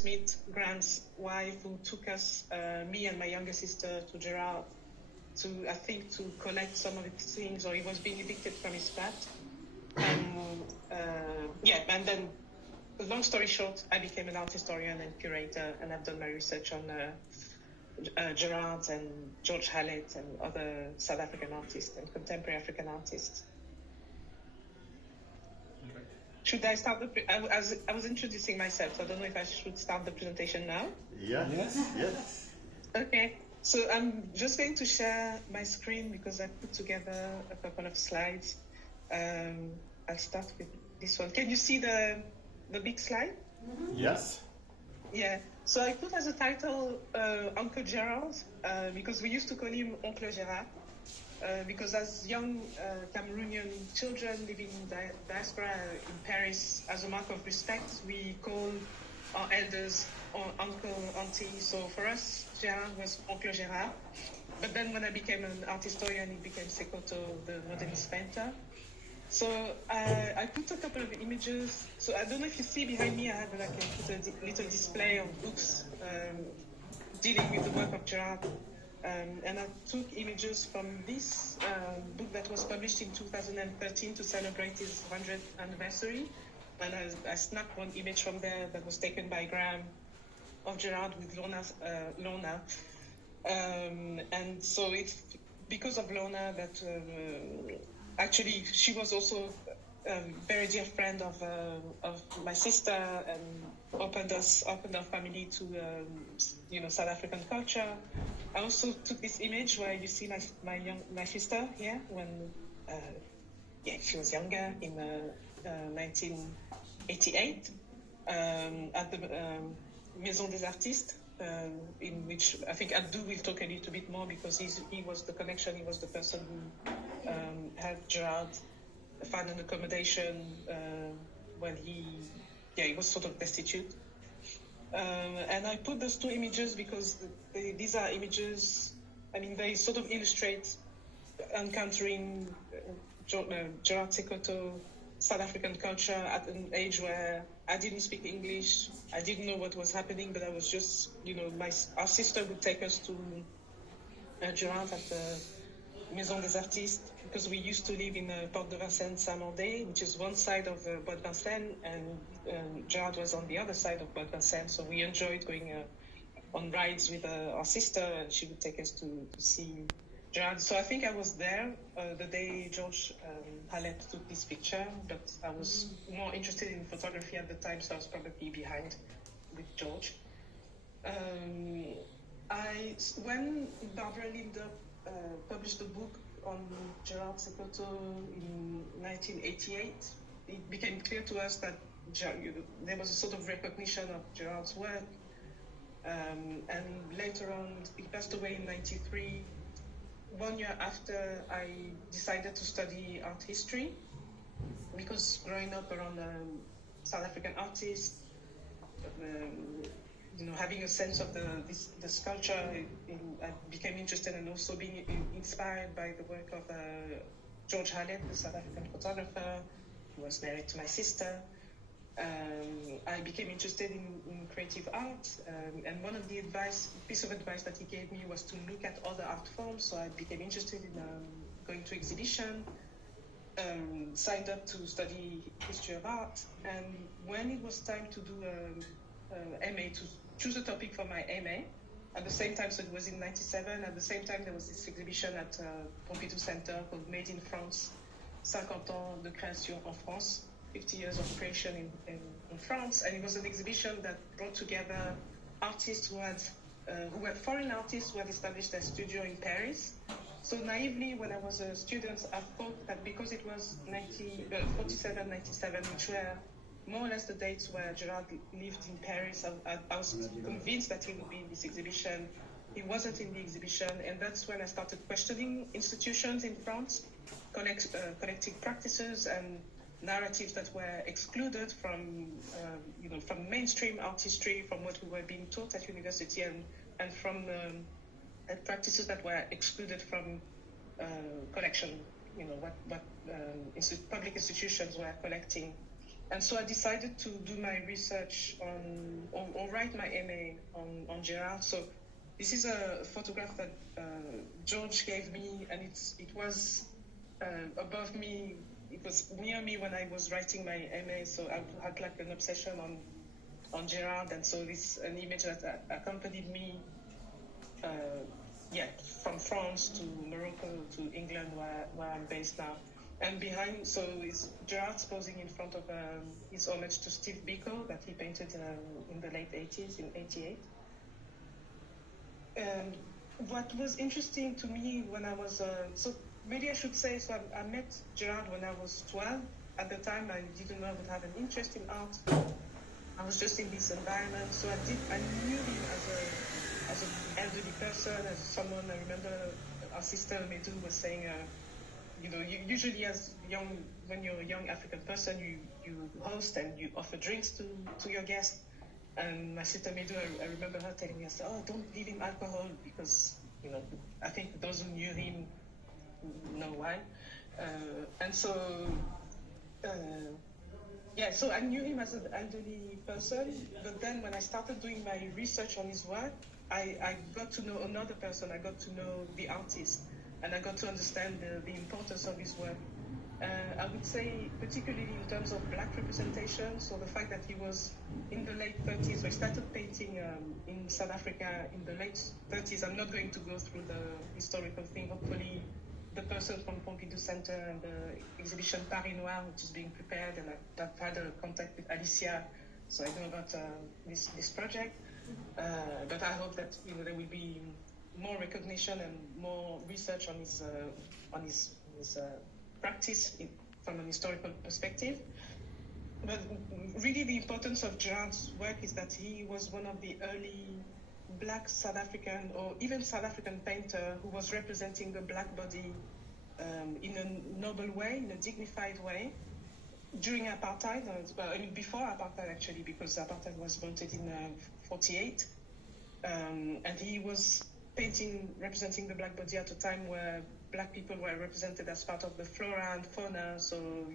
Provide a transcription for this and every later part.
just meet Graham's wife, who took us, me and my younger sister, to Gerard I think, to collect some of his things, or he was being evicted from his flat. And then, long story short, I became an art historian and curator, and I've done my research on Gerard and George Hallett and other South African artists and contemporary African artists. Okay. Should I start I was introducing myself, so I don't know if I should start the presentation now. Yeah. Yes. Okay. So I'm just going to share my screen because I put together a couple of slides. I'll start with this one. Can you see the big slide? Yes. Yeah. So I put as a title Uncle Gerard because we used to call him Oncle Gérard because as young Cameroonian children living in diaspora in Paris, as a mark of respect, we call our elders uncle, auntie. So for us, Gerard was Oncle Gérard. But then when I became an art historian, it became Sekoto, the modernist painter. So I put a couple of images. So I don't know if you see behind me, I have like a little display of books dealing with the work of Gerard. And I took images from this book that was published in 2013 to celebrate his 100th anniversary. And I snapped one image from there that was taken by Graham of Gerard with Lorna. And so it's because of Lorna that actually she was also a very dear friend of my sister and opened our family to South African culture. I also took this image where you see my sister here when she was younger in 1988 at the Maison des Artistes, in which I think Abdou will talk a little bit more because he was the connection, he was the person who helped Gerard find an accommodation when he was sort of destitute. And I put those two images because these are images, they sort of illustrate encountering Gerard Sekoto, South African culture at an age where I didn't speak English, I didn't know what was happening, but I was just, our sister would take us to Gerard at the Maison des Artistes, because we used to live in Porte de Vincennes, Saint-Mandé, which is one side of Bois de Vincennes, and Gerard was on the other side of Bois de Vincennes, so we enjoyed going on rides with our sister, and she would take us to see Gerard. So I think I was there the day George Hallett took this picture, but I was more interested in photography at the time, so I was probably behind with George. When Barbara Linder published a book on Gerard Sekoto in 1988, it became clear to us that there was a sort of recognition of Gerard's work. And later on, he passed away in 1993. 1 year after I decided to study art history, because growing up around South African artists, having a sense of the sculpture, I became interested and also being inspired by the work of George Hallett, the South African photographer, who was married to my sister. I became interested in creative art, and one of the piece of advice that he gave me was to look at other art forms. So I became interested in going to exhibition, signed up to study history of art, and when it was time to do MA, to choose a topic for my MA, at the same time, so it was in 97, at the same time there was this exhibition at Pompidou Center called Made in France, 50 ans de création en France, 50 years of creation in France, and it was an exhibition that brought together artists who were foreign artists who had established their studio in Paris. So naively, when I was a student, I thought that because it was 47, 97, which were more or less the dates where Gerard lived in Paris, I was convinced that he would be in this exhibition. He wasn't in the exhibition, and that's when I started questioning institutions in France, collecting practices and narratives that were excluded from mainstream art history, from what we were being taught at university, and from practices that were excluded from collection, what public institutions were collecting. And so I decided to do my research or write my MA on Gerard. So this is a photograph that George gave me, and it was above me. It was near me when I was writing my MA. So I had like an obsession on Gerard, and so this an image that accompanied me. From France to Morocco to England, where I'm based now. And behind, so is Gerard's posing in front of his homage to Steve Biko that he painted in the late 80s, in 88. And what was interesting to me when I was, so maybe I should say, so I met Gerard when I was 12. At the time, I didn't know I would have an interest in art. I was just in this environment, so I knew him as an elderly person, as someone. I remember our sister Medu was saying, usually when you're a young African person, you host and you offer drinks to your guests. And my sister Medu, I remember her telling me, I said, "Oh, don't give him alcohol because I think those who knew him know why." So I knew him as an elderly person, but then when I started doing my research on his work, I got to know another person. I got to know the artist, and I got to understand the importance of his work. I would say, particularly in terms of black representation, so the fact that he was in the late 30s, so he started painting in South Africa in the late 30s. I'm not going to go through the historical thing. Hopefully, the person from Pompidou Center and the exhibition Paris Noir, which is being prepared, and I've had a contact with Alicia, so I know about this project. But I hope that there will be more recognition and more research on his practice from an historical perspective. But really, the importance of Gerard's work is that he was one of the early black South African or even South African painter who was representing the black body in a noble way, in a dignified way. During apartheid, before apartheid actually, because apartheid was voted in 48, and he was painting, representing the black body at a time where black people were represented as part of the flora and fauna. So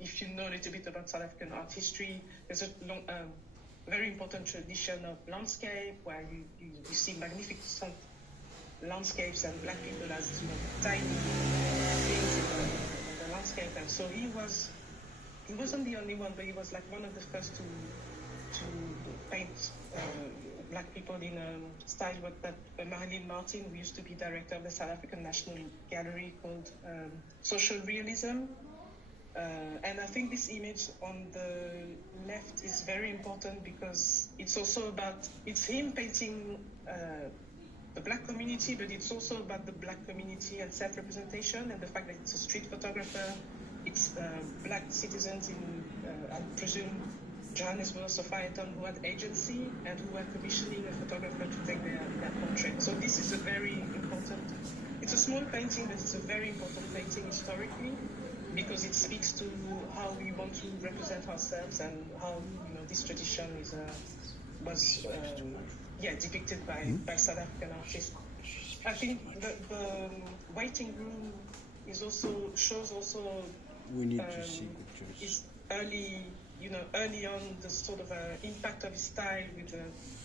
if you know a little bit about South African art history, there's a very important tradition of landscape where you see magnificent landscapes and black people as tiny things in the landscape. And so he wasn't the only one, but he was like one of the first to paint black people in a style that Marilyn Martin, who used to be director of the South African National Gallery, called social realism. And I think this image on the left is very important because it's him painting the black community, but it's also about the black community and self-representation, and the fact that it's a street photographer. It's black citizens in, I presume, Johannesburg, Sophiaton, who had agency and who were commissioning a photographer to take their portrait. So this is a very important, it's a small painting, but it's a very important painting historically, because it speaks to how we want to represent ourselves and how this tradition was depicted by South African artists. I think the waiting room shows also we need to see pictures. Is early on the sort of impact of his style with the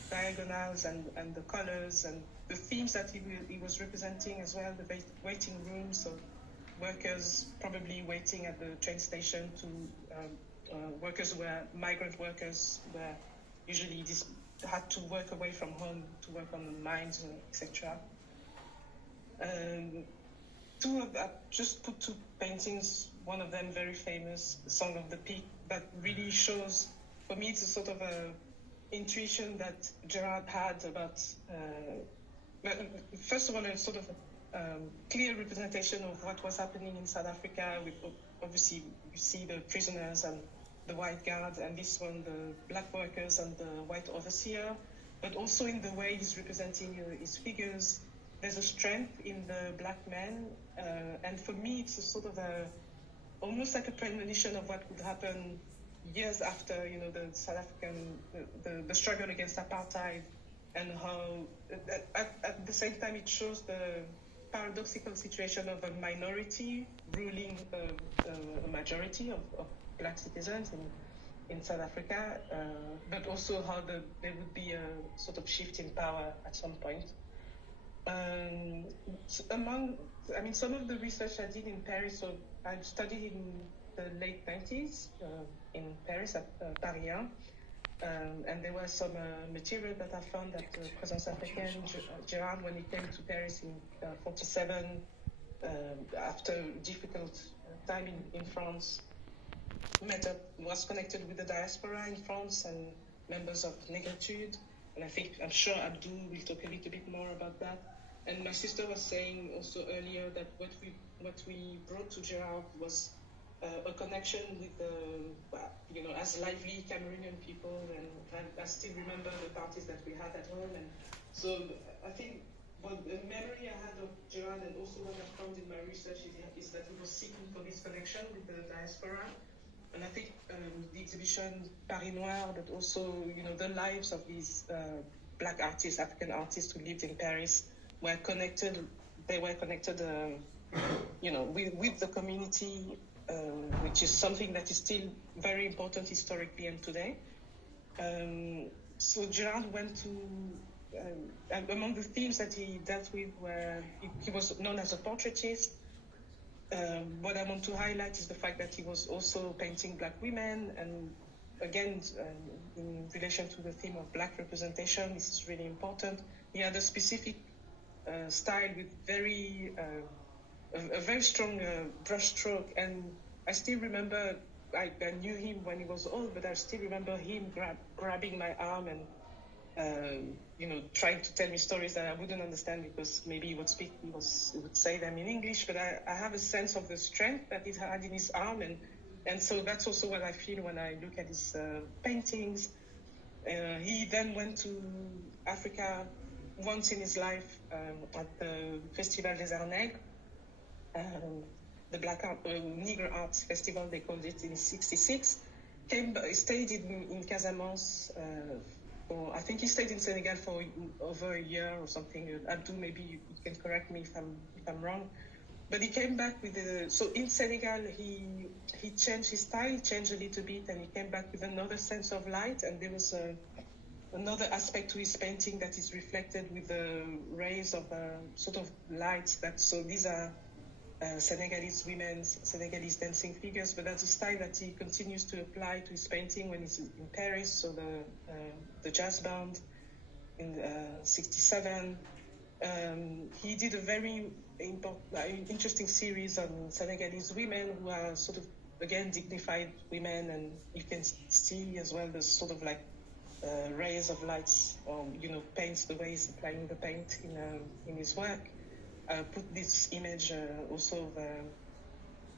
diagonals and the colors and the themes that he was representing as well. The waiting rooms, so workers probably waiting at the train station to workers who were migrant workers, were usually had to work away from home to work on the mines, etc. Just put two paintings, one of them very famous, The Song of the Peak, that really shows, for me, it's a sort of a intuition that Gerard had about, first of all, a sort of clear representation of what was happening in South Africa. With, obviously, you see the prisoners and the white guard, and this one, the black workers and the white overseer, but also in the way he's representing his figures. There's a strength in the black man, and for me, it's a sort of almost like a premonition of what would happen years after, the South African, the struggle against apartheid, and how, at the same time, it shows the paradoxical situation of a minority ruling a majority of black citizens in South Africa, but also how there would be a sort of shift in power at some point. Some of the research I did in Paris, so I studied in the late 90s in Paris at Paris 1. And there was some material that I found that Présence Africaine, Gerard, when he came to Paris in 47, after a difficult time in France, was connected with the diaspora in France and members of Negritude. And I'm sure Abdou will talk a little bit more about that. And my sister was saying also earlier that what we brought to Gerard was a connection with as lively Cameroonian people, and I still remember the parties that we had at home. And so I think the memory I had of Gerard, and also what I found in my research, is that he was seeking for this connection with the diaspora. And I think the exhibition Paris Noir, but also the lives of these black artists, African artists who lived in Paris, were connected. They were connected, with the community. Which is something that is still very important historically and today. So Gerard went to, among the themes that he dealt with were, he was known as a portraitist. What I want to highlight is the fact that he was also painting black women, and again, in relation to the theme of black representation, this is really important. He had a specific style with a very strong brushstroke, and I still remember, I knew him when he was old, but I still remember him grabbing my arm and trying to tell me stories that I wouldn't understand, because maybe he would say them in English, but I have a sense of the strength that he had in his arm, and so that's also what I feel when I look at his paintings. He then went to Africa once in his life at the Festival des Arts Nègres, the Black Art, Negro Arts Festival, they called it, in '66. Stayed in Casamance. I think he stayed in Senegal for over a year or something. Abdou, maybe you can correct me if I'm wrong. But he came back so in Senegal, he changed his style, changed a little bit, and he came back with another sense of light. And there was another aspect to his painting that is reflected with the rays of sort of light. So these are Senegalese women's Senegalese dancing figures, but that's a style that he continues to apply to his painting when he's in Paris. So the jazz band in '67. He did a very interesting series on Senegalese women who are sort of, again, dignified women, and you can see as well the sort of like rays of lights, paints, the way he's applying the paint in his work. Put this image also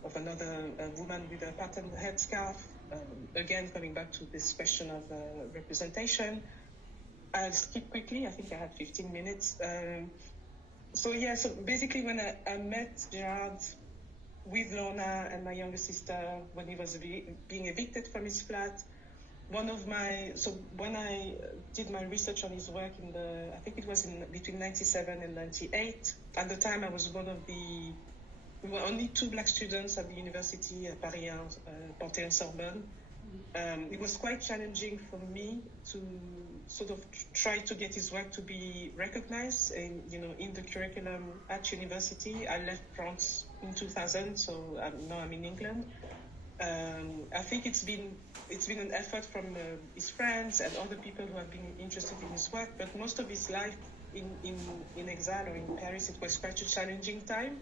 of another woman with a patterned headscarf, again coming back to this question of representation. I'll skip quickly, I think I had 15 minutes. So basically when I met Gerard with Lorna and my younger sister when he was being evicted from his flat, when I did my research on his work I think it was between 97 and 98. At the time, I was we were only 2 black students at the university at Paris 1, Panthéon-Sorbonne. It was quite challenging for me to sort of try to get his work to be recognized in the curriculum at university. I left France in 2000, so now I'm in England. I think it's been an effort from his friends and other people who have been interested in his work, but most of his life in exile or in Paris, it was quite a challenging time.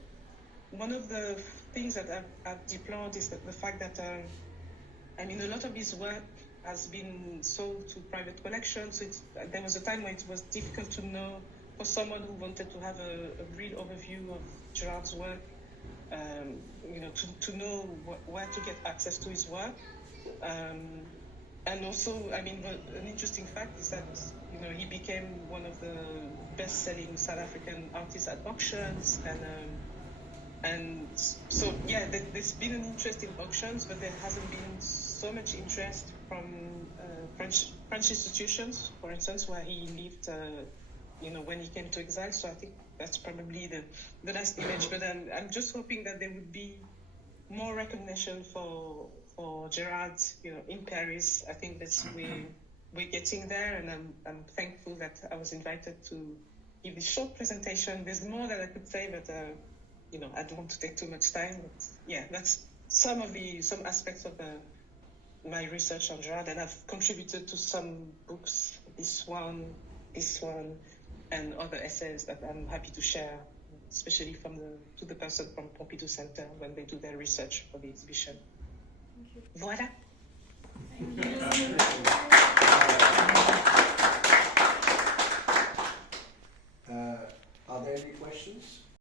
One of the things that I've deplored is the fact that a lot of his work has been sold to private collections. So there was a time when it was difficult to know, for someone who wanted to have a real overview of Gerard's work, to know where to get access to his work. And also, an interesting fact is that, he became one of the best-selling South African artists at auctions. And so, there's been an interest in auctions, but there hasn't been so much interest from French institutions, for instance, where he lived, when he came to exile. So I think that's probably the last image. But I'm just hoping that there would be more recognition for for Gerard, in Paris. I think that's we're getting there, and I'm thankful that I was invited to give this short presentation. There's more that I could say, but I don't want to take too much time. But yeah, that's some aspects of my research on Gerard, and I've contributed to some books, this one, and other essays that I'm happy to share, especially to the person from Pompidou Center when they do their research for the exhibition. Thank you. Voilà.